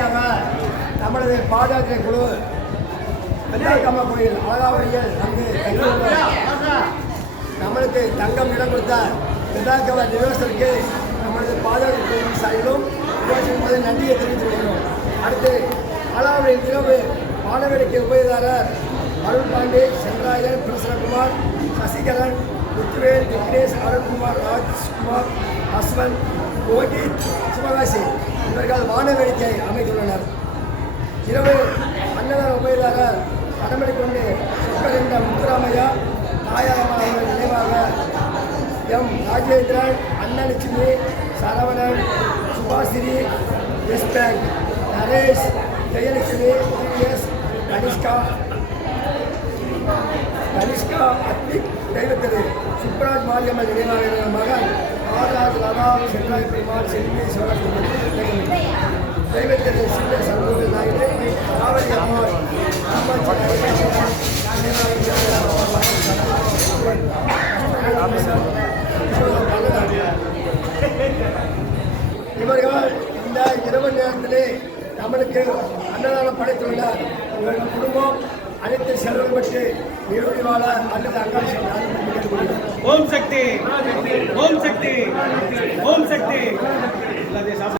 அடுத்தபடியாக நமது பாதயாத்திரை குழு வெள்ளாக்கம்மா கோயில் அழகாவடியில் வந்து நம்மளுக்கு தங்கம் இடம் கொடுத்த வெள்ளாக்கம்மா நிவாசருக்கு நமது பாதயாத்திரை குழுவின் சார்பிலும் நிவாசிக்கும் நன்றியை தெரிவித்துக் கொள்கிறோம். அடுத்து அழகாவடியில் இரவு மாணவருக்கு உபயதாரர் அருள் பாண்டே, சென்றாயன், பிரசன்னகுமார், சசிகரன், முத்துவேல், விக்னேஷ், அருண்குமார், ராஜ்குமார், அஸ்வன், யோகித், சிவகாசி இவர்கள் வான வேடிக்கை அமைத்துள்ளனர். இரவு அன்னதான உபயதாரர் கடமடி கொண்டு சொக்கர் என்ற முத்துராமையா தாயாரம்மா அவர்கள் நினைவாக M Rajendran, Annalakshmi, Saravanan, Subashree, S bank, Naresh, Jayalakshmi, TS, Kanishka, Advik, தெய்வத்திரு சுப்ராஜ் மாரியம்மன் நினைவாக மகன் ஆராஜ், லதா, சென்றாய் பெருமாள், செல்வி, சிவகாசி தெய்வத்திரு சின்ன சமூக நாயகி, காவலி அம்மாள், இவர்கள் இந்த இரவு நேரத்திலே நம்மளுக்கு அன்னதானம் படைத்துள்ளனர். இவர்கள் குடும்பம் அனைத்து செல்வம் பெற்று நிறுவனி வாழ அல்லது அங்காட்சி ஓம் சக்தி ஓம் சக்தி ஓம் சக்தி.